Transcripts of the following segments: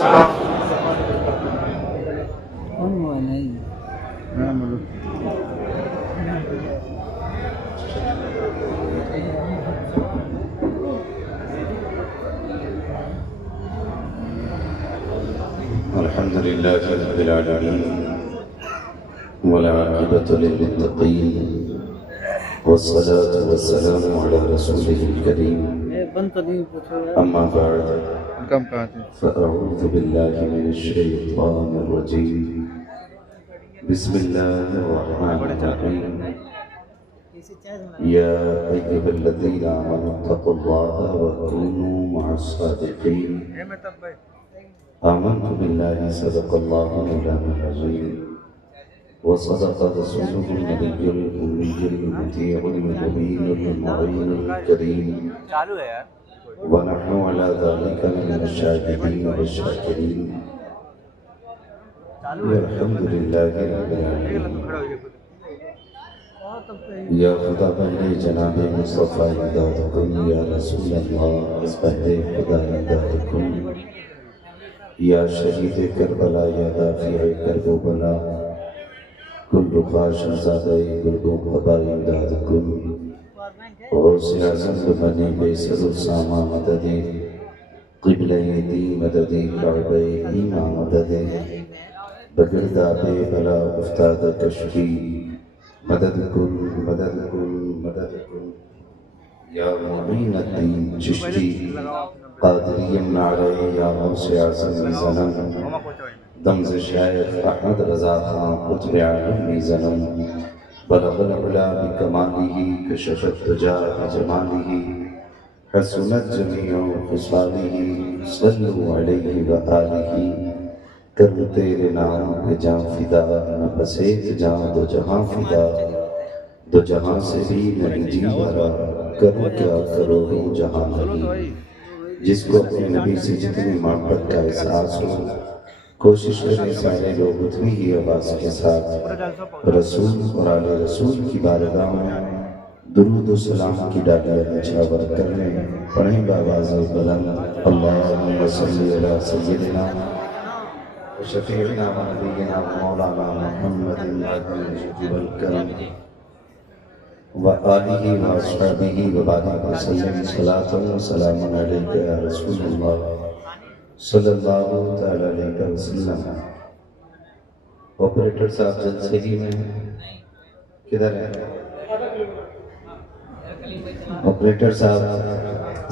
कौन हुआ नहीं? हाँ बोलो। अल्हम्दुलिल्लाहि रब्बिल आलमीन वल आक़िबतु लिल-मुत्तक़ीन वस्सलातु वस्सलामु अला रसूलिहिल करीम अम्मा बअद कम कहाँ थे? फ़अऊज़ु बिल्लाहि मिनश शैतानिर रजीम बिस्मिल्लाहिर रहमानिर रहीम या अय्युहल्लज़ीना आमनुत्तक़ुल्लाहा व कूनू मअस सादिक़ीन आमन्तु बिल्लाहि सदक़ल्लाहु मौलानाल अज़ीम व सदक़ रसूलुहुन नबियुल उम्मियुल मुतीउल मुबीनुल मुईनुल करीम चालू है यार। व नहनु अला ज़ालिका मिनश शाहिदीन वश-शाकिरीन वल्हम्दुलिल्लाहि रब्बिल आलमीन। या खुदा बंदे जनाबे मुस्तफ़ा इमदादकुम या रसूल अल्लाह इस्बहरे खुदा इमदादकुम या शहीद करबला या दाफ़िए करबला कुल्लु ख़ाशज़ादे कुल्लु क़बा इमदादकुम गौसे आज़म बने बेसर सामा मददे क़िबले दी मददे काबे ईमा मददे बगरदा बे बला उस्ताद कश्फी मदद कुल मदद कुल मदद कुल या मुईन अद्दीन चिश्ती क़ादिरिय्यम नारे या गौसे आज़म ज़नम दमज़ शायख अहमद रज़ा खां कुतुब आलमी ज़नम बलग़ल उला बिकमालिही कशफ़त दुजा बिजमालिही हसनत जमीउ ख़िसालिही सल्लु अलैहि व आलिही करूँ तेरे नाम पे जाँ फिदा न बसेत जाँ दो जहाँ फिदा दो जहाँ से भी नहीं जी भरा करूँ क्या करो हूँ जहाँ नहीं। जिसको अपने नबी से जितनी मोहब्बत का एहसास हो कोशिश करें सारे लोग उतनी ही आवाज़ के साथ रसूल और आले रसूल की बारगाह में दुरूद व सलाम की डालियाँ निछावर करने पढ़ें बावाज़ बुलंद अल्लाहुम्मा सल्ली अला सय्यिदिना शफ़ीइना व नबीना मौलाना मुहम्मदिन वल करम व आलिही व अस्हाबिही व बारिक वसल्लम सलातन व सलामुन अलैका या रसूलल्लाह सल्लल्लाहु तआला अलैहि वसल्लम। ऑपरेटर साहब जलसे में किधर है? ऑपरेटर साहब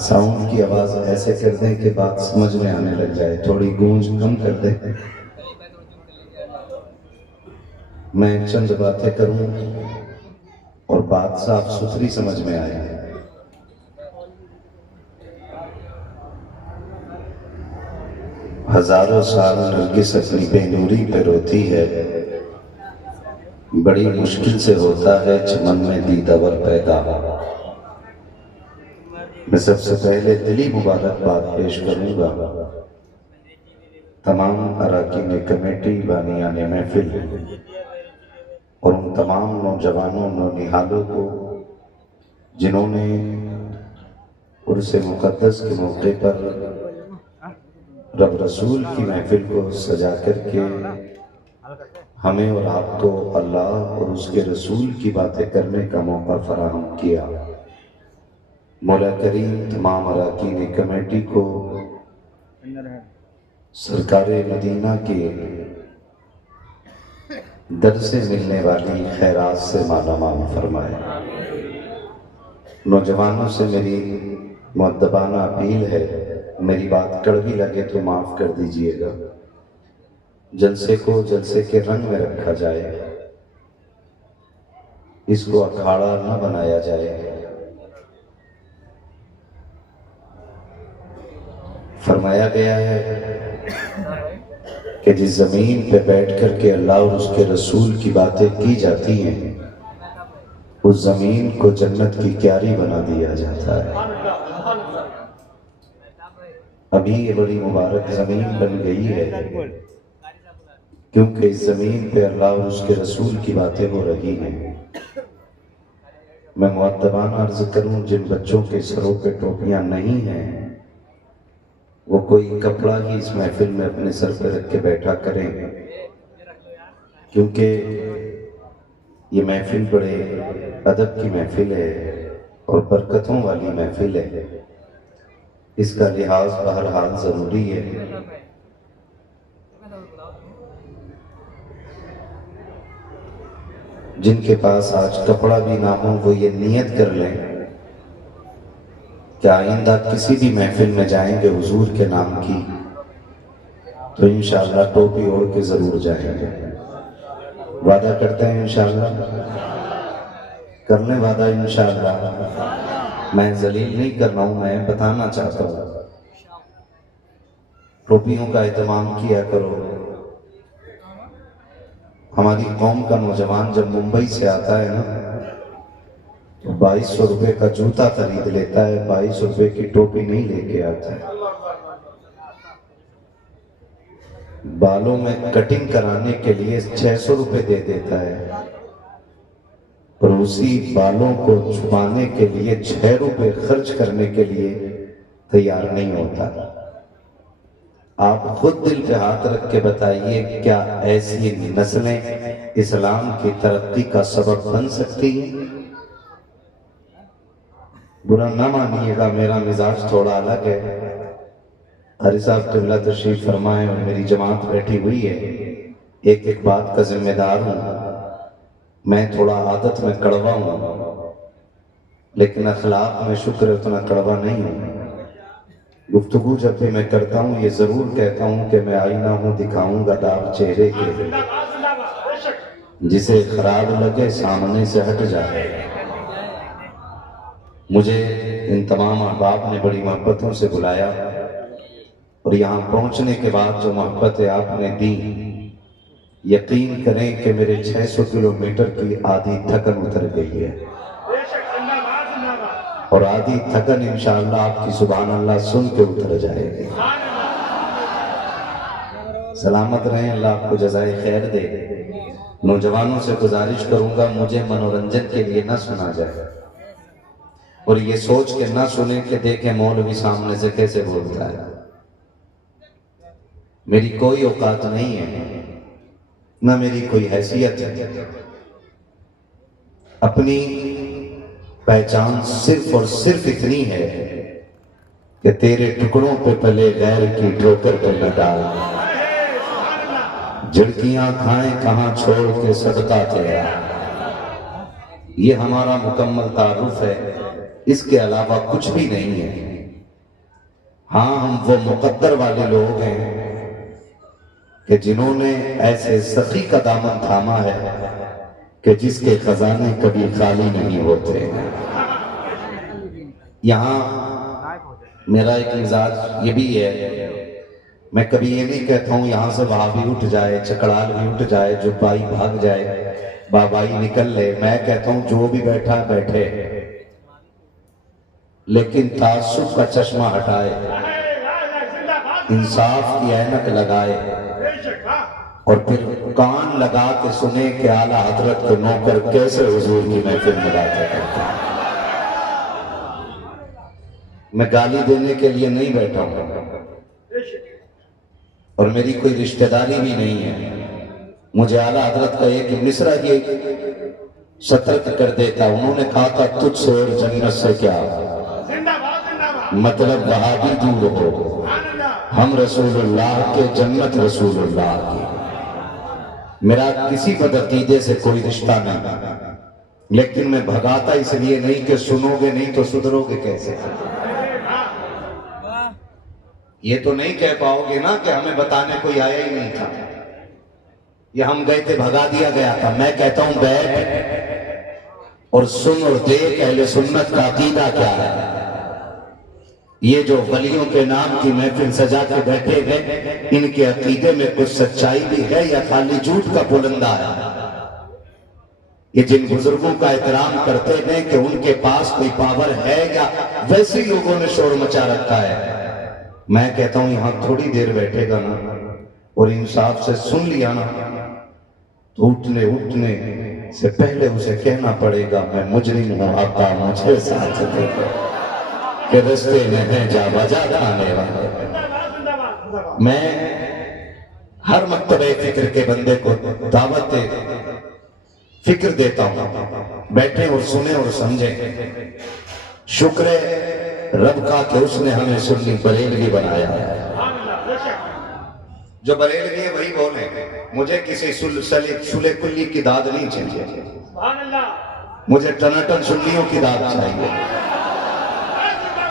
साउंड की आवाज़ ऐसे कर दें कि बात समझ में आने लग जाए, थोड़ी गूंज कम कर दें। मैं चंद बातें करूं और बात साफ सुथरी समझ में आए। हजारों साल नरगिस अपनी बेनूरी पे रोती है, बड़ी मुश्किल से होता है चमन में दीदावर पैदा। मैं सबसे पहले दिली मुबारकबाद पेश करूंगा तमाम अराकीन कमेटी बानियान महफिल और उन तमाम नौजवानों नौनिहालों को जिन्होंने उर्से मुक़द्दस के मौके पर रब रसूल की महफिल को सजा करके हमें और आपको अल्लाह और उसके रसूल की बातें करने का मौका फराहम किया। मौला करीम तमाम अराकीन कमेटी को सरकार मदीना के दर से मिलने वाली खैरात से मालामाल फरमाए। नौजवानों से मेरी मुअद्दबाना अपील है, मेरी बात कड़वी लगे तो माफ़ कर दीजिएगा। जलसे को जलसे के रंग में रखा जाए, इसको अखाड़ा न बनाया जाए। फरमाया गया है कि जिस ज़मीन पे बैठ कर के अल्लाह और उसके रसूल की बातें की जाती हैं उस ज़मीन को जन्नत की क्यारी बना दिया जाता है। अभी ये बड़ी मुबारक ज़मीन बन गई है क्योंकि इस ज़मीन पे अल्लाह और उसके रसूल की बातें हो रही हैं। मैं मुअद्दबाना अर्ज़ करूं, जिन बच्चों के सरों पे टोपियां नहीं हैं वो कोई कपड़ा ही इस महफिल में अपने सर पर रख के बैठा करें, क्योंकि ये महफिल बड़े अदब की महफिल है और बरकतों वाली महफिल है। इसका लिहाज बहरहाल ज़रूरी है। जिनके पास आज कपड़ा भी ना हो वो ये नियत कर लें कि आइंदा किसी भी महफिल में जाएंगे हुजूर के नाम की तो इंशाअल्लाह टोपी ओढ़ के ज़रूर जाएंगे। वादा करते हैं इंशाअल्लाह, कर लें वादा इंशाअल्लाह। मैं जलील नहीं कर रहा हूँ, मैं बताना चाहता हूँ टोपियों का एहतमाम किया करो। हमारी कौम का नौजवान जब मुंबई से आता है ना तो 2200 रुपए का जूता खरीद लेता है, 2200 रुपए की टोपी नहीं लेके आता है। बालों में कटिंग कराने के लिए 600 रुपए दे देता है, पर उसी बालों को छुपाने के लिए 6 रुपए खर्च करने के लिए तैयार नहीं होता। आप खुद दिल पे हाथ रख के बताइए, क्या ऐसी नस्लें इस्लाम की तरक्की का सबब बन सकती हैं? बुरा ना मानिएगा, मेरा मिजाज थोड़ा अलग है। हरी साहब क़िबला तशरीफ फरमाए और मेरी जमात बैठी हुई है, एक एक बात का जिम्मेदार हूँ। मैं थोड़ा आदत में कड़वा हूँ, लेकिन अखलाक में शुक्र उतना कड़वा नहीं हूँ। गुफ्तगू जब भी मैं करता हूँ ये जरूर कहता हूँ कि मैं आईना हूँ, दिखाऊंगा दाग चेहरे के, जिसे खराब लगे सामने से हट जाए। मुझे इन तमाम अहबाब ने बड़ी मोहब्बतों से बुलाया और यहाँ पहुँचने के बाद जो मोहब्बतें आपने दी, यकीन करें कि मेरे 600 किलोमीटर की आधी थकन उतर गई है और आधी थकन इंशाअल्लाह आपकी सुभान अल्लाह सुन के उतर जाएगी। सलामत रहें, अल्लाह आपको जज़ाए खैर दे। नौजवानों से गुजारिश करूंगा, मुझे मनोरंजन के लिए ना सुना जाए और ये सोच के ना सुने कि देखें मौलवी सामने से कैसे बोलता है। मेरी कोई औकात नहीं है, ना मेरी कोई हैसियत है। अपनी पहचान सिर्फ और सिर्फ इतनी है कि तेरे टुकड़ों पे पले गैर की ठोकर पे न डाल, झिड़कियां खाएं कहां छोड़ के सदका तेरा। ये हमारा मुकम्मल तारुफ है, इसके अलावा कुछ भी नहीं है। हाँ, हम वो मुकद्दर वाले लोग हैं कि जिन्होंने ऐसे सखी का दामन थामा है कि जिसके खजाने कभी खाली नहीं होते। यहाँ मेरा एक मिजाज ये भी है, मैं कभी ये नहीं कहता हूँ यहाँ से वहाबी उठ जाए, चकड़ाल भी उठ जाए, जो भाई भाग जाए, बाबाई निकल ले। मैं कहता हूँ जो भी बैठा बैठे, लेकिन तासुब का चश्मा हटाए, इंसाफ की ऐनक लगाए और फिर कान लगा के सुने कि आला हजरत के नौकर कैसे हुजूर की महफिल में बातें करते हैं। मैं गाली देने के लिए नहीं बैठा हूं और मेरी कोई रिश्तेदारी भी नहीं है। मुझे आला हजरत का एक मिसरा ही सतर्क कर देता। उन्होंने कहा था तुझसे और जन्नत से क्या मतलब, वहाबी दूर हो, हम रसूलुल्लाह के, जन्नत रसूलुल्लाह की। मेरा किसी बदअकीदे से कोई रिश्ता नहीं, लेकिन मैं भगाता इसलिए नहीं कि सुनोगे नहीं तो सुधरोगे कैसे। ये तो नहीं कह पाओगे ना कि हमें बताने कोई आया ही नहीं था, ये हम गए थे भगा दिया गया था। मैं कहता हूं बैठ और सुन और देख अहले सुन्नत का अकीदा क्या है। ये जो वलियों के नाम की महफिल सजा के बैठे हैं, इनके अकीदे में कुछ सच्चाई भी है या खाली झूठ का पुलंदा है। ये जिन बुजुर्गों का एहतराम करते हैं कि उनके पास कोई पावर है, या वैसे लोगों ने शोर मचा रखा है। मैं कहता हूं यहां थोड़ी देर बैठेगा ना और इंसाफ से सुन लिया ना, तो उठने से पहले उसे कहना पड़ेगा मैं मुजरिम हूं, आका मुझे साथ दे के रस्ते में है जा बजा खाने वाले। मैं हर मकतबे फिक्र के बंदे को दावत फिक्र देता हूं, बैठे और सुने और समझे। शुक्र है रब का कि उसने हमें सुन्नी बरेलवी बनाया है। जो बरेलवी है वही बोले, मुझे किसी सुले कुल्ली की दाद नहीं चाहिए, मुझे टनाटन सुन्नियों की दाद चाहिए।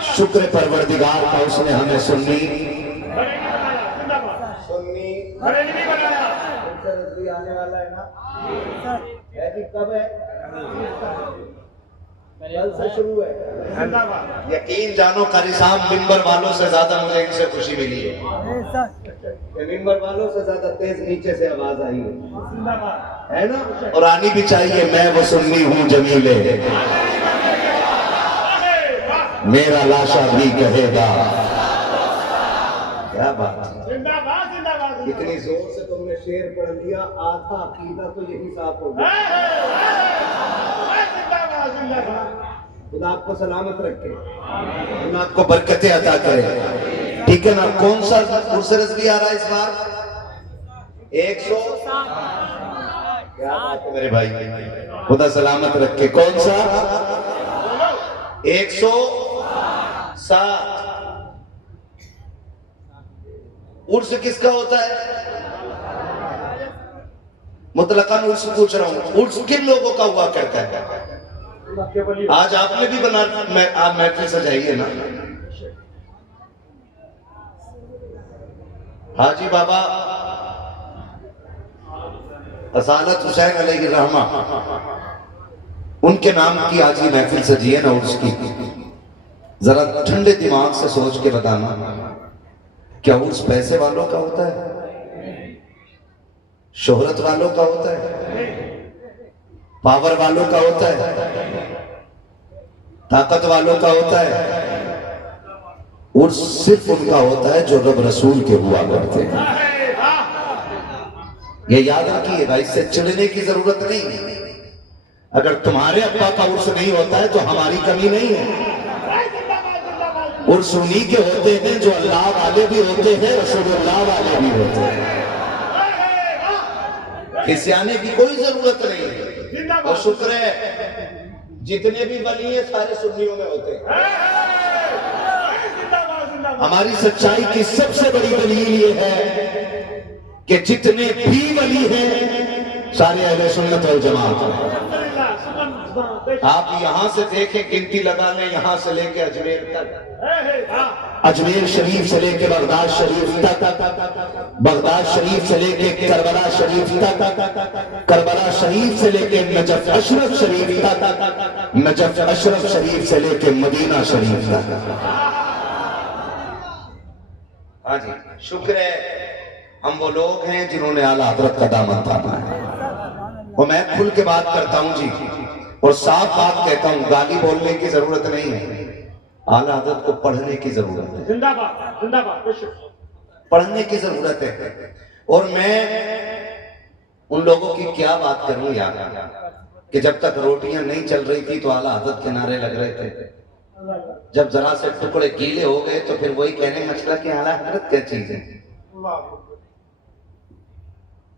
शुक्र परवरदिगार का उसने हमें सुन्नी आने वाला है ना, कब है? कल से शुरू है। यकीन जानो कारी साहब, मिंबर वालों से ज्यादा मुझे इनसे खुशी मिली है। मिंबर वालों से ज्यादा तेज नीचे से आवाज आई है ना, और आनी भी चाहिए। मैं वो सुन्नी हूँ जमीले, मेरा लाशा भी कहेगा। क्या बात है, इतनी जोर से तुमने शेर पढ़ लिया, आधा अकीदा तो यही साफ हो गया। खुदा आपको सलामत रखे, खुदा आपको बरकतें अता करे, ठीक है ना। कौन सा पुरसरस भी आ रहा है इस बार? 100। क्या बात है मेरे भाई, खुदा सलामत रखे। कौन सा? 107। उर्स किसका होता है? मुतलकन उर्स पूछ रहा हूं, उर्स किन लोगों का हुआ करता है? आज आपने भी बना, आप महफिल सजाइए ना। हाजी बाबा असालत हुसैन अलैहि रहमा, उनके नाम की आज ही महफिल सजी है ना उर्स की। जरा ठंडे दिमाग से सोच के बताना, क्या उर्स पैसे वालों का होता है? शोहरत वालों का होता है? पावर वालों का होता है? ताकत वालों का होता है? उर्स सिर्फ उनका होता है जो रब रसूल के हुआ करते हैं। ये याद रखिएगा, इससे चिढ़ने की जरूरत नहीं है। अगर तुम्हारे अब्बा का उर्स नहीं होता है तो हमारी कमी नहीं है। उर्स उन्हीं के होते हैं जो अल्लाह वाले भी होते हैं, रसूलुल्लाह वाले भी होते हैं। खिसियाने की कोई जरूरत नहीं है। और शुक्र है जितने भी वली हैं सारे सुन्नियों में होते हैं। हमारी सच्चाई की सबसे बड़ी दलील ये है कि जितने भी वली हैं सारे अहले सुन्नत वल जमात हैं। आप यहां से देखें, गिनती लगा लें, यहां से लेके अजमेर तक, अजमेर शरीफ से लेके बगदाद शरीफ तक, बगदाद शरीफ से लेके करबला शरीफ तक, करबला शरीफ से लेके नजफ अशरफ शरीफ तक, नजफ अशरफ शरीफ से लेके मदीना शरीफ तक। हाँ जी, शुक्र है हम वो लोग हैं जिन्होंने आला हजरत का दामन थामा है। और मैं खुल के बात करता हूं जी, और साफ बात कहता हूं, गाली बोलने की जरूरत नहीं है, आला हजरत को पढ़ने की जरूरत है। जिंदाबाद जिंदाबाद, पढ़ने की जरूरत है। और मैं उन लोगों की क्या बात करूं यार, कि जब तक रोटियां नहीं चल रही थी तो आला हजरत के नारे लग रहे थे। जब जरा से टुकड़े गीले हो गए तो फिर वही कहने मचला कि आला हजरत क्या चीज है।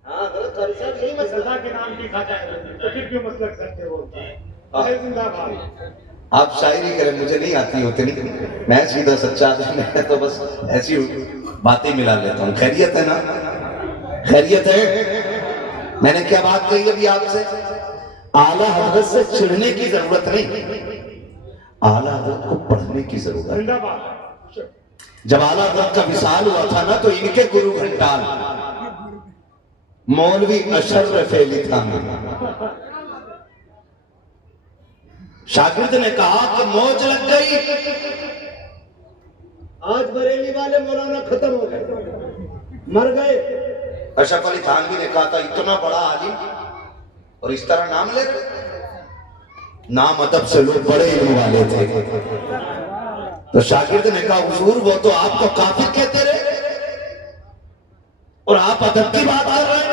हाँ गलत यही मसला के नाम की खाता है, तो फिर क्यों मसलक करते बोलते हैं। जिंदाबाद। आप शायरी करें, मुझे नहीं आती उतनी, मैं सीधा सच्चा आदमी है तो बस ऐसी बातें मिला लेता हूँ। खैरियत है ना? खैरियत है। मैंने क्या बात कही अभी आपसे? आला हजरत से चिढ़ने की जरूरत नहीं, आला हजरत को पढ़ने की जरूरत है। जब आला हजरत का विसाल हुआ था ना, तो इनके गुरु घंटाल मौलवी अशरफ अली थानी शागिर्द ने कहा कि मौज लग गई, आज बरेली वाले मौलाना खत्म हो गए, मर गए। अशरफ अली थानवी ने कहा था इतना बड़ा आलिम और इस तरह नाम ले रहे। नाम अदब से लोग बड़े इल्म वाले थे। तो शागिर्द ने कहा हुजूर वो तो आपको काफिर कहते रहे और आप अदब की बात कर रहे हैं।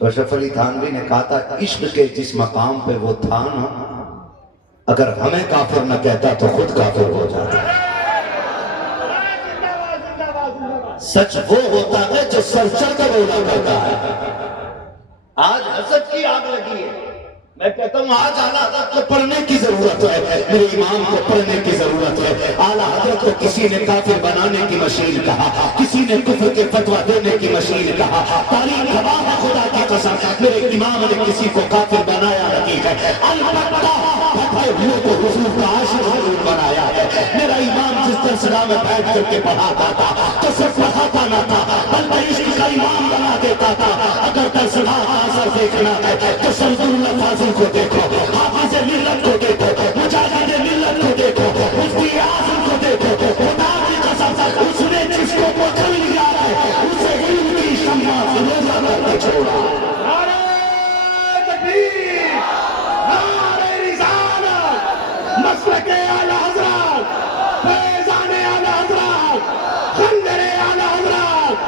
तो अशरफ अली थानवी ने कहा था इश्क के जिस मकाम पे वो था ना, अगर हमें काफिर न कहता तो खुद काफिर हो जाता। सच वो होता है जो सर चढ़ कर बोला करता है। आज हसद की आग लगी है। मैं कहता हूँ आज आला हजरत को पढ़ने की जरूरत है, मेरे इमाम को पढ़ने की जरूरत है। आला हजरत को किसी ने काफिर बनाने की मशीन कहा, किसी ने कुफ्र के फतवा देने की मशीन कहा। तारीख गवाह है खुदा की कसम, मेरे इमाम ने किसी को काफिर बनाया नहीं है। अलबत्ता फतवे हुए को हुजूर का आशिक जरूर बनाया है। मेरा इमाम जिस दरसगाह में बैठ करके पढ़ाता था तो सिर्फ पढ़ाता न था बल्कि इश्क का इमाम बना देता था। अगर दरसगाह का असर देखना है तो शमसुल्लाह फाजिल को देखो, हाफिज मिल्लत को देखो, मुजाहिद मिल्लत को देखो, मुफ्ती आज़म को देखो। खुदा की कसम उसने जिसको पकड़ लिया है उसे इल्म की शम्मा फिरोजा करके छोड़ा। नारे तकबीर, नारे रिसालत, मसलके आला हज़रत, फैज़ाने आला हज़रत, खंजरे आला हज़रत,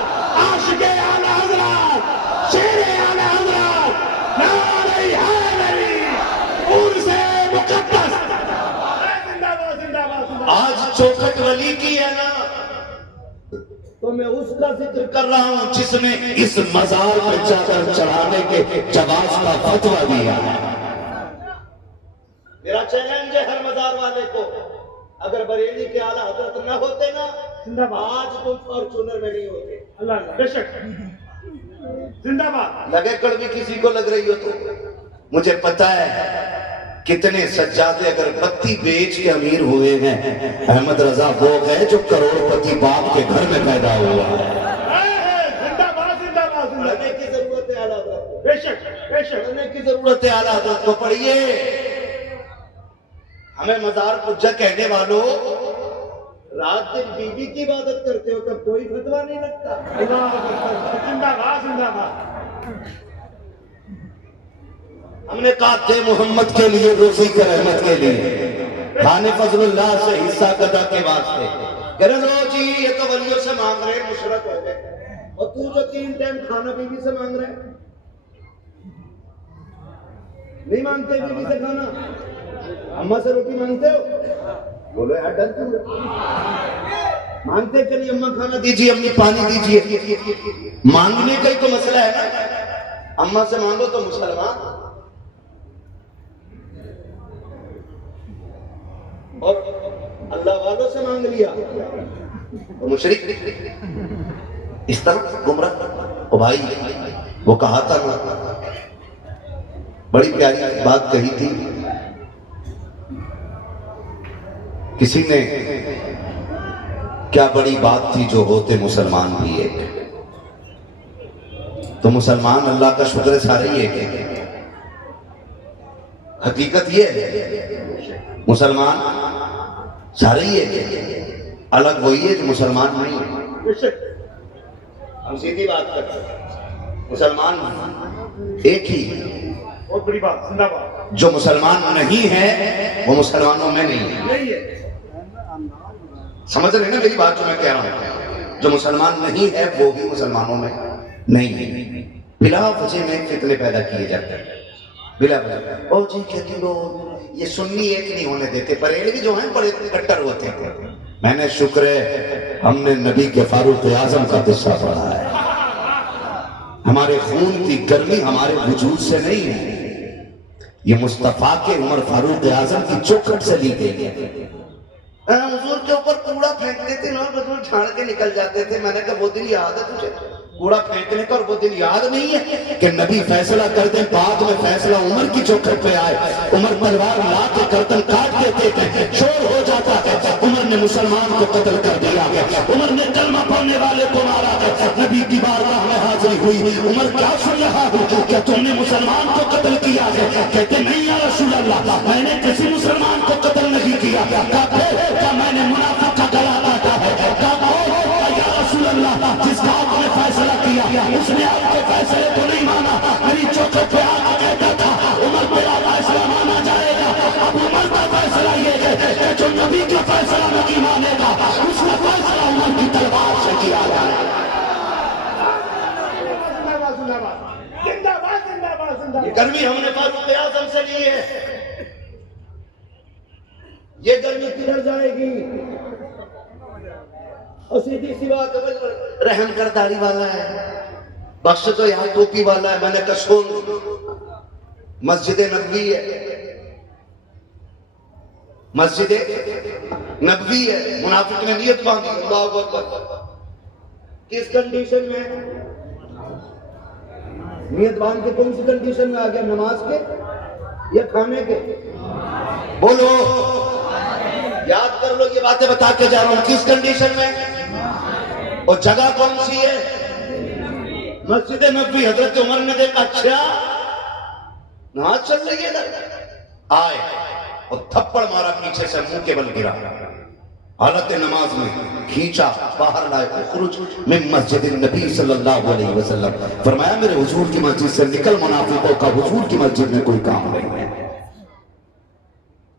आशिके आला हज़रत, शेरे आला हज़रत, नारे हैदरी, उर्से मुक़द्दस। जिंदाबाद जिंदाबाद जिंदाबाद। आज चौखट वली की है ना, तो मैं उसका जिक्र कर रहा हूं जिसने इस मजार पर जाकर चढ़ाने के जवाब का फतवा दिया। मेरा चैलेंज है हर मजार वाले को, अगर बरेली के आला हजरत न होते ना, जिंदाबाद। आज तुम फॉर्चूनर में नहीं होते। अल्लाह अल्लाह, बेशक जिंदाबाद। लगे कड़वी किसी को लग रही हो तो मुझे पता है कितने सज्जादे अगरबत्ती बेच के अमीर हुए हैं। अहमद रजा वो है जो करोड़पति बाप के घर में पैदा हुआ है। जिंदाबाद जिंदाबाद जिंदाबाद। पढ़ने की जरूरत है आला हजरत को, बेशक बेशक। पढ़ने की जरूरत है आला हजरत को। पढ़िए। हमें मजार पुज्जा कहने वालों, रात दिन बीबी की इबादत करते हो तब कोई फतवा नहीं लगता। अल्लाह अकबर। जिंदाबाद जिंदाबाद। हमने कहा दे मोहम्मद के लिए, रोजी के रहमत के लिए, खाने फजलुल्लाह से हिस्सा कदा के वास्ते। कह रहे लो जी ये तो वलियों से मांग रहे, मुशरक हो गए। और तू जो 3 टाइम खाना बीवी से मांग रहे, नहीं मांगते बीवी से खाना? अम्मा से रोटी मांगते हो? बोलो यार डर क्यों? मांगते चलिए अम्मा खाना दीजिए, अम्मी पानी दीजिए। मांगने का ही तो मसला है ना। अम्मा से मांगो तो मुसलमान, और अल्लाह वालों से मांग लिया तो मुशरिक। इस तरह गुमराह। ओ भाई वो कहा था ना, बड़ी प्यारी बात कही थी किसी ने, क्या बड़ी बात थी जो होते मुसलमान भी एक। तो मुसलमान अल्लाह का शुक्र है सारे ही एक। हकीकत ये है मुसलमान सारे ही एक, अलग वही है जो मुसलमान नहीं है। बेशक। हम सीधी बात करते हैं, मुसलमान एक ही। बहुत बड़ी बात। जिंदाबाद। जो मुसलमान नहीं है वो मुसलमानों में नहीं है। नहीं है। समझ रहे हैं ना मेरी बात जो मैं कह रहा हूं? जो मुसलमान नहीं है वो भी मुसलमानों में नहीं है। बिला वजह में फितने पैदा किए जाते हैं, बिला वजह। ओ जी कहती लोग ये सुन्नी एक नहीं होने देते, बरेलवी जो हैं बड़े कट्टर होते हैं। मैंने शुक्र है हमने नबी के फारूक आजम का किस्सा पढ़ा है। हमारे खून की गर्मी हमारे वजूद से नहीं है, ये मुस्तफा के उमर फारूक आजम की चौखट से ली गई है। हुजूर के ऊपर कूड़ा फेंकते थे ना, हुजूर झाड़ के निकल जाते थे। मैंने कहा वो दिन याद है तुझे कूड़ा फेंकने का, और वो दिन याद नहीं है कि नबी फैसला कर दे, बाद में फैसला उमर की चौखट पे आए। उमर तलवार ला के गर्दन काट देते थे, शोर हो जाता है। उमर ने मुसलमान को कत्ल कर दिया है, उमर ने कलमा पढ़ने वाले को मारा है। नबी की बारगाह में हाजिरी हुई, उमर क्या सुन रहा हूँ, क्या तुमने मुसलमान को कत्ल किया है? कहते नहीं या रसूल अल्लाह, मैंने किसी मुसलमान को कत्ल नहीं किया। क्या मैंने मुनाफिक का गला काटा है? या रसूल अल्लाह, जिसका आपने फैसला किया उसने आपके फैसले को नहीं माना। मेरी चौखट पे आकर कहता था उमर मेरा फैसला माना जाएगा। अब उमर का फैसला ये है कि जो नबी का फैसला नहीं मानेगा उसका फैसला उमर की तलवार से किया जाएगा। जिंदाबाद जिंदाबाद जिंदाबाद जिंदाबाद जिंदाबाद। ये गर्मी हमने फारूक आजम से ली है, ये गर्मी किधर जाएगी? और सीधी सी बात है, रहम कर दाढ़ी वाला है, बख्श तो यहाँ टोपी वाला है। मैंने कहा सुन, मस्जिद नबवी है, मस्जिद नबवी है, मुनाफिक ने नियत बांधी, अल्लाहु अकबर। किस कंडीशन में नियत बांध के, कौन सी कंडीशन में आ गया? नमाज के या खाने के? बोलो, याद कर लो, ये बातें बता के जा रहा हूं। किस कंडीशन में? और जगह कौन सी है? मस्जिद नबवी। हजरत उमर ने देखा, अच्छा नमाज चल रही है, आए और थप्पड़ मारा पीछे से, मुंह के बल गिरा, हालत नमाज में खींचा, बाहर लाए, खुरुज में मस्जिद नबी सल्लल्लाहु अलैहि वसल्लम। फरमाया मेरे हुजूर की मस्जिद से निकल, मुनाफिकों का हुजूर की मस्जिद में कोई काम नहीं है।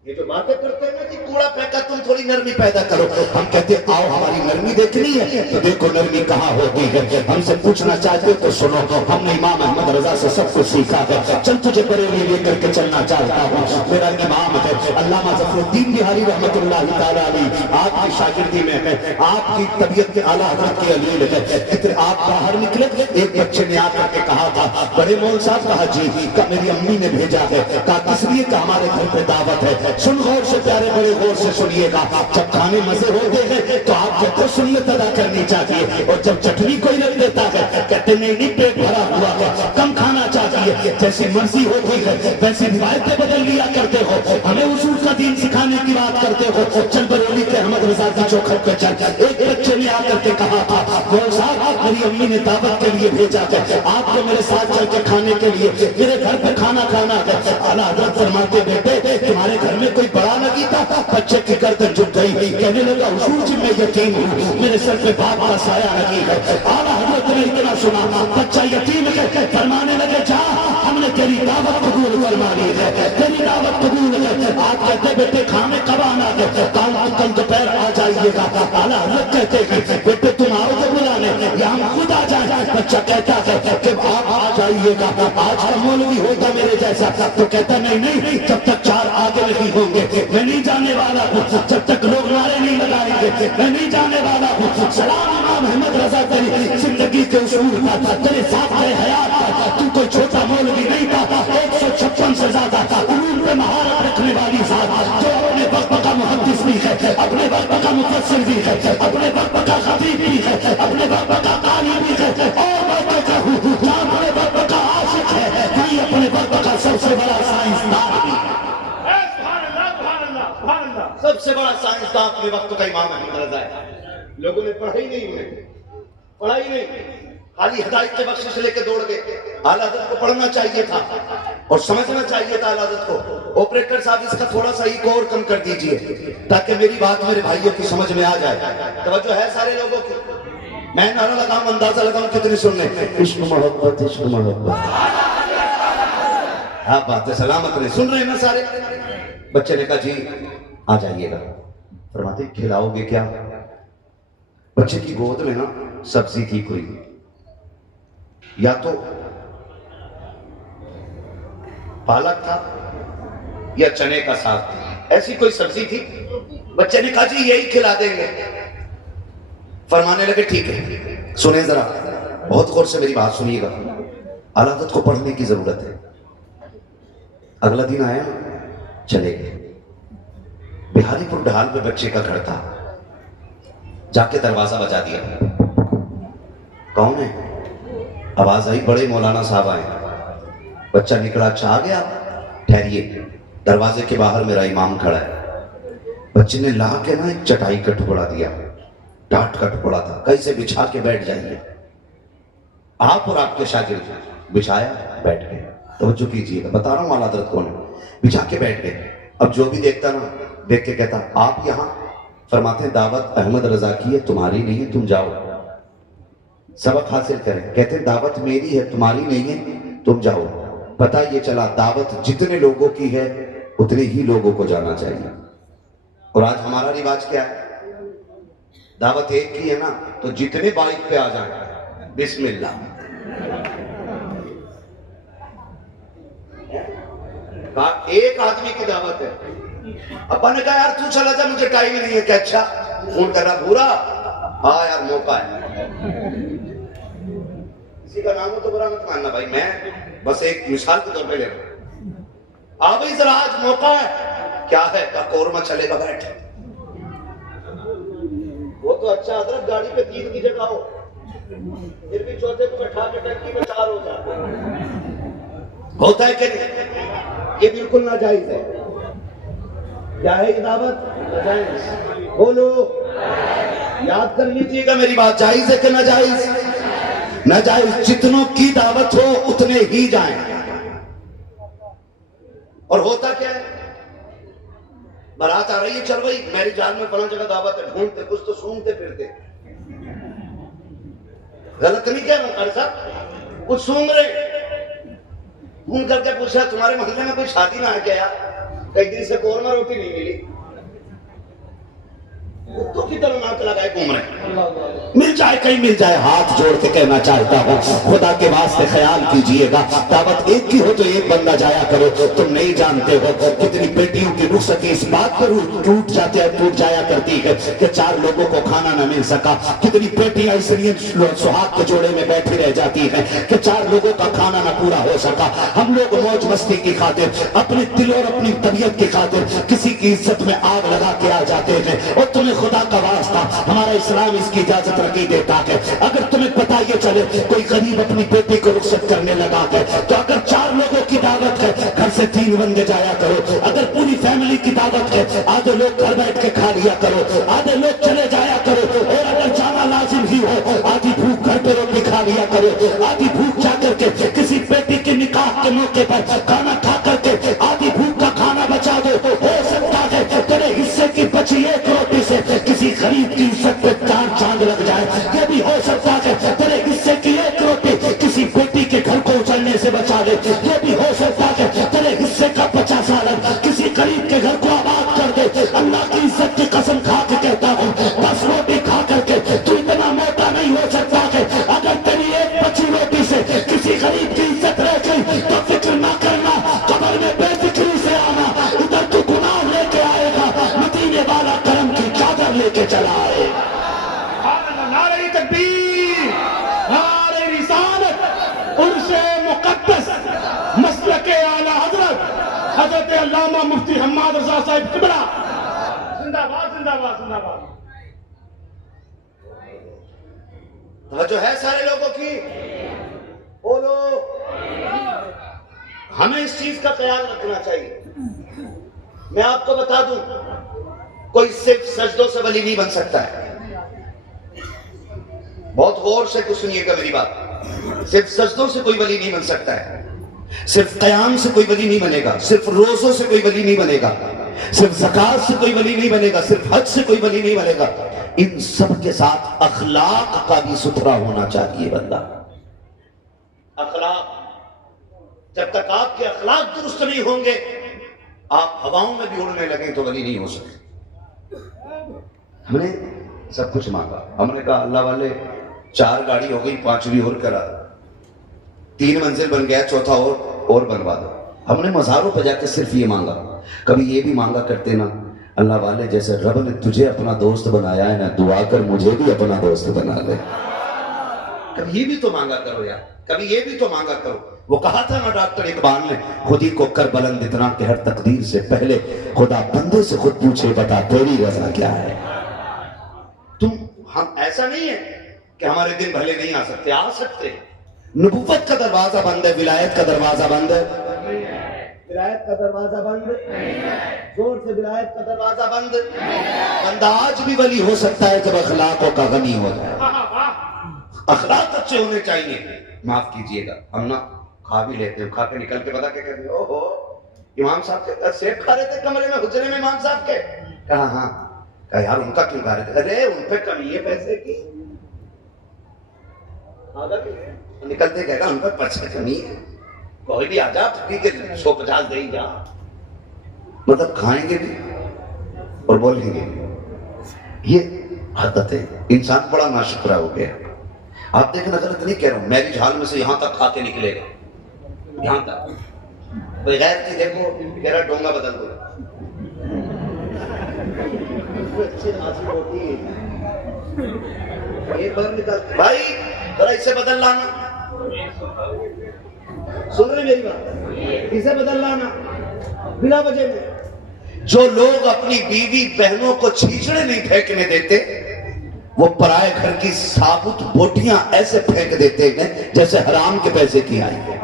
ये जो बातें करते हैं ना कि कूड़ा फेंका, तुम थोड़ी नरमी पैदा करो। हम कहते हैं आओ हमारी नरमी देखनी है, तो देखो नरमी कहाँ होती है। हमसे पूछना चाहते तो सुनो, हमने इमाम अहमद रजा से सब कुछ सीखा है। चल तुझे बरेली लेकर के चलना चाहता हूँ। मेरा इमाम है अल्लामा ज़फ़रुद्दीन बिहारी रहमतुल्लाह तआला अलैह, आपकी शागिर्दी में है, आपकी तबीयत के आला हज़रत की अलील है। इतने आप बाहर निकले, एक बच्चे ने आकर के कहा था, बड़े मौल साहब, कहा जी का मेरी अम्मी ने भेजा है। कहा किस लिए? का हमारे घर पे दावत है। सुन गौर से प्यारे, बड़े गौर से सुनिएगा। जब खाने मजे होते हैं तो आप कहते सुन्नत अदा करनी चाहिए, और जब चटनी कोई रख देता है कहते नहीं नहीं पेट भरा हुआ है, कम खाना चाहिए। जैसी मर्जी होती है वैसी रिवायतें बदल लिया करते हो, हमें उसूल का दीन सिखाने की बात करते हो। चल बरेली के अहमद रजा की चौखट पे चल। एक बच्चे ने आकर के कहा था, गौर साहब मेरी अम्मी ने दावत के लिए भेजा है, आपको मेरे साथ चल के खाने के लिए, मेरे घर पे खाना खाना है। आला हज़रत फरमाते, बेटे तुम्हारे घर में कोई बड़ा नहीं था? बच्चे की गर्दन झुक गई, कहने लगा हुजूर जी मैं यतीम हूँ, मेरे सर पे बाप का साया नहीं है। आला हज़रत ने इतना सुना, बच्चा यतीम है, फरमाने लगे जा हमने तेरी दावत कबूल फरमा ली है, तेरी दावत कबूल है। आप कहते बेटे खाने कब आना है? कल दोपहर आ जाइएगा। आला हज़रत कहते हैं बेटे तुम आओगे बुलाने या हम खुद आ जाए? बच्चा कहता है जब आप आ जाइएगा, आज का मौलवी होगा मेरे जैसा, तो कहता नहीं नहीं जब तक चार आगे नहीं होंगे मैं नहीं जाने वाला हूँ, जब तक लोग नारे नहीं लगाएंगे मैं नहीं जाने वाला हूँ। सलाम इमाम अहमद रजा, तेरी जिंदगी के उसूल था, तेरे साथ तेरे हयात था, तू कोई छोटा मौलवी नहीं था। 156 से ज्यादा उलूम पे महारत रखने वाली साथ, जो अपने वक्त का मुहद्दिस भी है, अपने वक्त का मुफस्सिर भी है, अपने वक्त का खतीब भी है, अपने वक्त का कारी भी है, और मैं कहता हूँ जहाँ अपने वक्त का आशिक है वहीं अपने वक्त का सबसे बड़ा साइंसदान भी है। सबसे बड़ा साइंसदान अपने वक्त का इमाम अहमद रजा है। लोगों ने पढ़ाई नहीं, उन्हें पढ़ाई नहीं, खाली हिदायत के बख्शिश लेके दौड़ गए। आला हज़रत को पढ़ना चाहिए था और समझना चाहिए था आला हज़रत को। ऑपरेटर साहब इसका थोड़ा सा ही और कम कर दीजिए ताकि मेरी बात मेरे भाइयों की समझ में आ जाए। तवज्जो है सारे लोगों की? मैं नारा लगाऊं, अंदाजा लगाऊं कितने सुन रहे? इश्क मोहब्बत, इश्क मोहब्बत। हाँ बात है, सलामत नहीं सुन रहे ना सारे? बच्चे ने कहा जी आ जाइएगा। फरमाते खिलाओगे क्या? बच्चे की गोद में ना सब्जी थी कोई, या तो पालक था या चने का साग था, ऐसी कोई सब्जी थी। बच्चे ने कहा जी यही खिला देंगे। फरमाने लगे ठीक है। सुने जरा, बहुत गौर से मेरी बात सुनिएगा, आला हज़रत को पढ़ने की जरूरत है। अगला दिन आया, चले गए। बिहारीपुर ढाल पे बच्चे का घर था, जाके दरवाजा बजा दिया। कौन है? आवाज आई बड़े मौलाना साहब आए। बच्चा निकला, अच्छा आ गया, ठहरिए, दरवाजे के बाहर मेरा इमाम खड़ा है। बच्चे ने ला के ना एक चटाई का टुकड़ा दिया, टाट का टुकड़ा था, कहीं से बिछा के बैठ जाइए आप और आपके शागिर्द। बिछाया, बैठ गए। तवज्जो कीजिएगा, बता रहा हूं आला हज़रत कौन है। बिछा के बैठ गए। अब जो भी देखता ना देख के कहता आप यहाँ? फरमाते दावत अहमद रजा की है, तुम्हारी नहीं है, तुम जाओ सबक हासिल करें। कहते दावत मेरी है, तुम्हारी नहीं है, तुम जाओ। पता ये चला दावत जितने लोगों की है उतने ही लोगों को जाना चाहिए। और आज हमारा रिवाज क्या है? दावत एक की है ना, तो जितने बाइक पे आ जाए बिस्मिल्लाह। एक आदमी की दावत है। अब्बा ने कहा यार तू चला जा, मुझे टाइम नहीं है। क्या? अच्छा फोन कर रहा, पूरा हाँ यार मौका है, किसी का नाम हो तो बुरा मत मानना भाई, मैं बस एक मिसाल के तौर पे ले रहा हूँ। हाँ भाई जरा आज मौका है, क्या है का कोरमा चलेगा बैठ, वो तो अच्छा अदरक गाड़ी पे 3 की जगह हो, फिर भी चौथे को बैठा के टंकी में 4 हो जाता होता है कि नहीं? ये बिल्कुल नाजायज है। क्या है ये दावत? नाजायज। बोलो, याद कर लीजिएगा मेरी बात, जायज है कि नाजायज? नाजायज। जितनों की दावत हो उतने ही जाएं। और होता क्या है, बारात आ रही है, चल भाई मेरी जान में फला जगह दावत है, ढूंढते कुछ तो सूंघते फिरते, गलत नहीं कह रहा हूं साहब, कुछ सूंघ रहे, घूम करके पूछा तुम्हारे मोहल्ले में कोई शादी ना है क्या यार, कई दिन से कोरमा रोटी नहीं मिली, कुत्तों की तरह नाक लगाए घूम रहे। मिल जाए कहीं मिल जाए, हाथ जोड़ के कहना चाहता हूँ खुदा के वास्ते ख्याल कीजिएगा, दावत एक की हो तो एक बंदा जाया करो। तुम नहीं जानते हो कितनी बेटियों की रुखसती इस बात पर टूट जाया करती है कि 4 लोगों को खाना न मिल सका, कितनी बेटियां इसलिए सुहाग के जोड़े में बैठी रह जाती हैं कि 4 लोगों का खाना न पूरा हो सका। हम लोग मौज मस्ती की खातिर, अपने दिल और अपनी तबीयत की खातिर किसी की इज्जत में आग लगा के आ जाते हैं। और तुम्हें खुदा का वास्ता हमारा इस्लाम इसकी इजाजत नहीं देता है। अगर तुम्हें पता ये चले कोई गरीब अपनी बेटी को रुखसत करने लगा है, तो अगर 4 लोगों की दावत है घर से 3 बंदे जाया करो, अगर पूरी फैमिली की दावत है आधे लोग घर बैठ के खा लिया करो, आधे लोग चले जाया करो, और अगर जाना लाजिम ही हो आधी भूख घर पे रोटी खा लिया करो, आधी भूख जाकर के किसी बेटी के निकाह के मौके पर खाना खा करके आधी भूख का खाना बचा दो। हो सकता है तेरे हिस्से की बची 1 रोटी से किसी गरीब की इज्जत पे 4 चांद लग जाए। ये भी हो सकता है तेरे हिस्से की 1 रोटी किसी बेटी के घर को उजड़ने से बचा दे। ये भी हो सकता है तेरे हिस्से का 50 सालन किसी गरीब के घर को आबाद कर दे। अल्लाह की इज्जत की कसम खा के कहता हूँ, बस रोटी खा करके तू इतना मोटा नहीं हो सकता है। अगर तेरी 1 बची रोटी से किसी गरीब की इज्जत रह गई तो फिक्र ना करना, कब्र में बेफिक्री से आना, उधर तू गुनाह लेके आएगा, मदीने वाला करम की चादर लेके चला आएगा। नारे तकबीर, नारे रिसालत, उर्से मुक़द्दस, मसलके आला हज़रत अल्लामा मुफ्ती हम्माद रज़ा साहिब किबला, जिंदाबाद जिंदाबाद जिंदाबाद। जो है सारे लोगों की, बोलो, हमें इस चीज का ख्याल रखना चाहिए। मैं आपको बता दूं, कोई सिर्फ सजदों से वली नहीं बन सकता है। बहुत गौर से कुछ सुनिएगा मेरी बात, सिर्फ सजदों से कोई वली नहीं बन सकता है, सिर्फ क़याम से कोई वली नहीं बनेगा, सिर्फ रोजों से कोई वली नहीं बनेगा, सिर्फ ज़कात से कोई वली नहीं बनेगा, सिर्फ हज से कोई वली नहीं बनेगा। इन सब के साथ अखलाक का भी सुथरा होना चाहिए बंदा। अखलाक, जब तक आपके अखलाक दुरुस्त नहीं होंगे, आप हवाओं में भी उड़ने लगे तो वली नहीं हो सकते। हमने सब कुछ मांगा, हमने कहा अल्लाह वाले 4 गाड़ी हो गई, 5वीं और करा, 3 मंजिल बन गया, 4था और बनवा दो। हमने मज़ारों पर जाकर सिर्फ ये मांगा। कभी ये भी मांगा करते ना, अल्लाह वाले जैसे रब ने तुझे अपना दोस्त बनाया है ना, दुआ कर मुझे भी अपना दोस्त बना दे। कभी ये भी तो मांगा करो यार, कभी ये भी तो मांगा करो। वो कहा था ना डॉक्टर इकबाल ने, खुद ही को कर बुलंद इतना कि हर तकदीर से पहले खुदा बंदे से खुद पूछे बता तेरी रजा क्या है। हम ऐसा नहीं है कि हमारे दिन भले नहीं आ सकते, आ सकते। नबुव्वत का दरवाजा बंद है, विलायत का दरवाजा बंद है, विलायत का दरवाजा बंद, जोर से विलायत का दरवाजा बंद। बंदा आज भी वली हो सकता है जब अखलाकों का गनी हो जाए। अखलाक अच्छे होने चाहिए। माफ कीजिएगा, हम ना खा भी लेते हैं, खा के निकल के बता के कहते हैं ओहो इमाम साहब के सेब खा रहे थे कमरे में, हुजरे में इमाम साहब के। कहा हाँ, कहा यार उनका क्यों खा रहे थे? अरे उन पे कमी है पैसे की। निकलते कहेगा उन पर पैसे कमी है, कोई भी आ जा ठीक है 150 दे जा। मतलब खाएंगे भी और बोलेंगे। ये आदत है, इंसान बड़ा नाशुक्रा हो गया। आप देखना, गलत नहीं कह रहा हूं, मैरिज हॉल में से यहां तक खा के निकलेगा, यहां तक बगैर की देखो मेरा डोंगा बदल दो। अच्छी हासिल होती है एक बार निकाल भाई जरा इसे बदल लाना। सुन रहे मेरी बात? इसे बदल लाना बिना वजह में। जो लोग अपनी बीवी बहनों को छींचड़े नहीं फेंकने देते, वो पराए घर की साबुत बोटियां ऐसे फेंक देते हैं जैसे हराम के पैसे की आई है।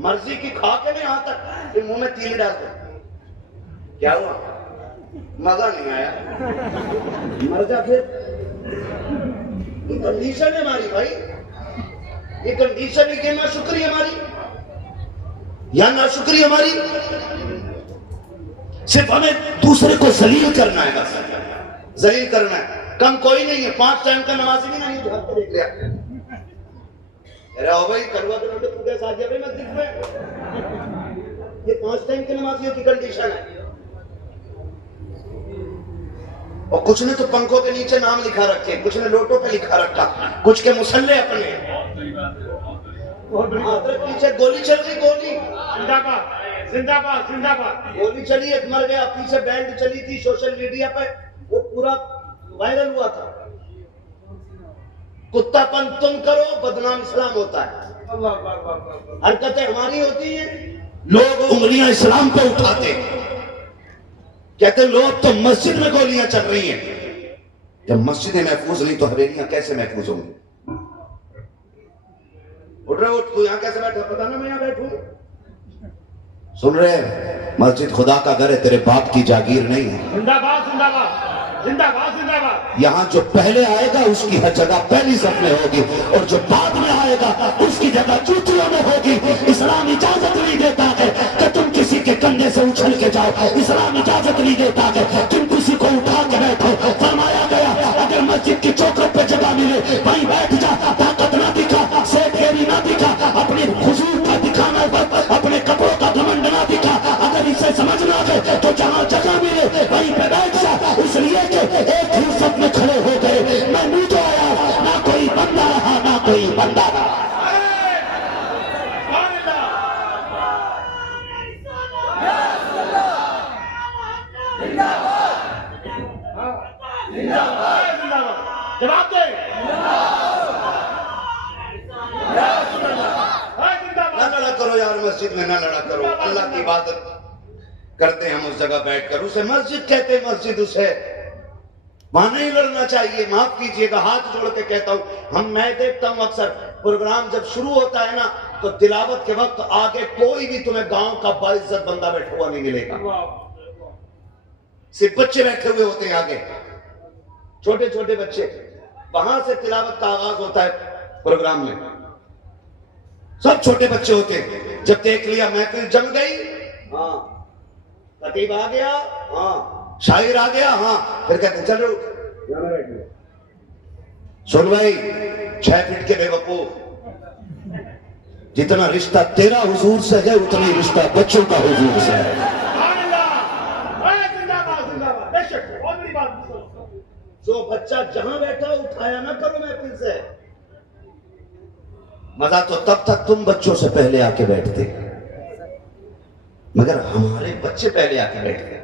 मर्जी की खा के नहीं यहाँ तक कि मुंह में तीली डाल दो। क्या हुआ? मजा नहीं आया? मर जा फिर। ये कंडीशन है हमारी भाई, ये कंडीशन है कि ना शुक्रिया हमारी या ना शुक्रिया हमारी। सिर्फ हमें दूसरे को जलील करना है, बस जलील करना है। कम कोई नहीं है, 5 टाइम का नमाज भी नहीं देख लिया। अरे भाई करवा तो तू कैसे आ गया भाई मस्जिद में? ये 5 टाइम की नमाजियों की कंडीशन है। और कुछ ने तो पंखों के नीचे नाम लिखा रखे, कुछ ने लोटों पे लिखा रखा, कुछ के मुसल्ले अपने। पीछे गोली चल गई, गोली जिंदाबाद जिंदाबाद जिंदाबाद। गोली चली, एक मर गया। पीछे बैंड चली थी सोशल मीडिया पे, वो पूरा वायरल हुआ था। कुत्तापन तुम करो, बदनाम इस्लाम होता है। हरकतें हमारी होती हैं, लोग उंगलियां इस्लाम पे उठाते हैं। कहते लोग तो मस्जिद में गोलियां चल रही हैं। जब मस्जिदें महफूज नहीं तो हवेलियां कैसे महफूज होंगी? उठ रहे उठ, तू यहां कैसे बैठा? पता ना मैं यहां बैठू। सुन रहे? मस्जिद खुदा का घर है, तेरे बाप की जागीर नहीं है। जिंदाबाद जिंदाबाद जिंदाबाद जिंदाबाद। यहाँ जो पहले आएगा उसकी हर जगह पहली सफ में होगी, और जो बाद में आएगा उसकी जगह जूतियों में होगी। इस्लाम इजाजत नहीं देता है कि तुम किसी के कंधे से उछल के जाओ। इस्लाम इजाजत नहीं देता है तुम किसी को उठा के बैठो। फरमाया गया अगर मस्जिद की चौखट पे जगह मिले वहीं बैठ जा। ताकत ना दिखा, सेठेरी ना दिखा, अपने हुजूर का दिखाना, अपने कपड़ों का घमंड ना दिखा। अगर इसे समझ ना आए तो जहाँ जगह मिले वहीं पे बैठ जा। इसलिए कि एक ही सब में खड़े हो गए। मैं नहीं तो आया, ना कोई बंदा रहा ना कोई बंदा रहा। जवाब दे। ना लड़ा करो यार, मस्जिद में ना लड़ा करो। अल्लाह की इबादत करते हैं हम उस जगह बैठकर, उसे मस्जिद कहते हैं। मस्जिद उसे वहां नहीं लड़ना चाहिए। माफ कीजिएगा, हाथ जोड़ के कहता हूं। मैं देखता हूं अक्सर प्रोग्राम जब शुरू होता है ना, तो तिलावत के वक्त आगे कोई भी तुम्हें गांव का बाइज्जत बंदा बैठा हुआ नहीं मिलेगा। सिर्फ बच्चे बैठे हुए होते हैं आगे, छोटे छोटे बच्चे। वहां से तिलावत का आगाज होता है प्रोग्राम में, सब छोटे बच्चे होते हैं। जब देख लिया महफिल जम गई, हाँ खतीब आ गया, हाँ शायर आ गया, हाँ फिर कहते चलो सुन भाई 6 फीट के बेवकूफ, जितना रिश्ता तेरा हुजूर से है उतना ही रिश्ता बच्चों का हुजूर से है। जो बच्चा जहां बैठा उठाया ना करो महफिल से। मजा तो तब तक तुम बच्चों से पहले आके बैठते, मगर हमारे बच्चे पहले आके बैठ गए।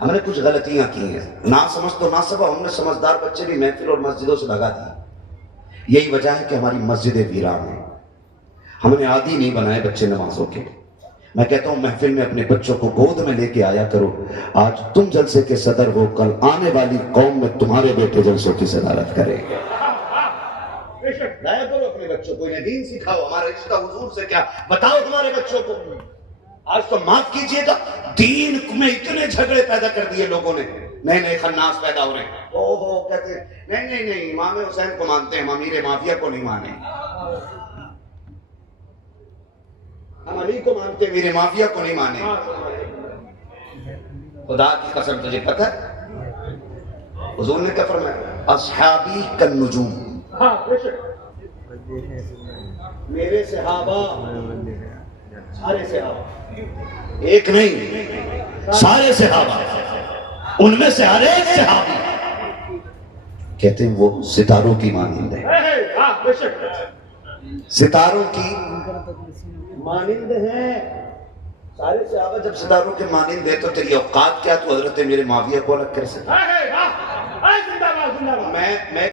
हमने कुछ गलतियां की हैं, ना समझ तो ना सब, हमने समझदार बच्चे भी महफिल और मस्जिदों से भगा दिए। यही वजह है कि हमारी मस्जिदें वीरान हैं। हमने आदी नहीं बनाए बच्चे नमाजों के। मैं कहता हूं महफिल में अपने बच्चों को गोद में लेके आया करो। आज तुम जलसे के सदर हो, कल आने वाली कौम में तुम्हारे बेटे जलसों की सदारत करेंगे। लाया करो अपने बच्चों को, इन्हें दीन सिखाओ। हमारा रिश्ता हुजूर से क्या बताओ हमारे बच्चों को। आज तो माफ कीजिएगा, दीन में इतने झगड़े पैदा कर दिए लोगों ने, नए नए खन्नास पैदा हो रहे हैं। ओहो कहते नहीं नहीं नहीं, इमाम हुसैन को मानते हैं, हम अमीर माफिया को नहीं माने। हम अली को मानते हैं, मेरे माफिया को नहीं माने। खुदा की कसम, तुझे पता है हुजूर ने क्या फरमाया? अस्हाबी कन्नुजूम, मेरे सहाबा, सारे सहाबा, एक नहीं सारे सहाबा, उनमें से हर एक सहाबी कहते हैं वो सितारों की मानिंद है। सितारों की मानिंद है। सारे सहाबा जब सितारों के मानिंद है तो तेरी औकात क्या, तू हजरत मेरे माविया को अलग कर सकता? जिंदाबाद जिंदाबाद। मैं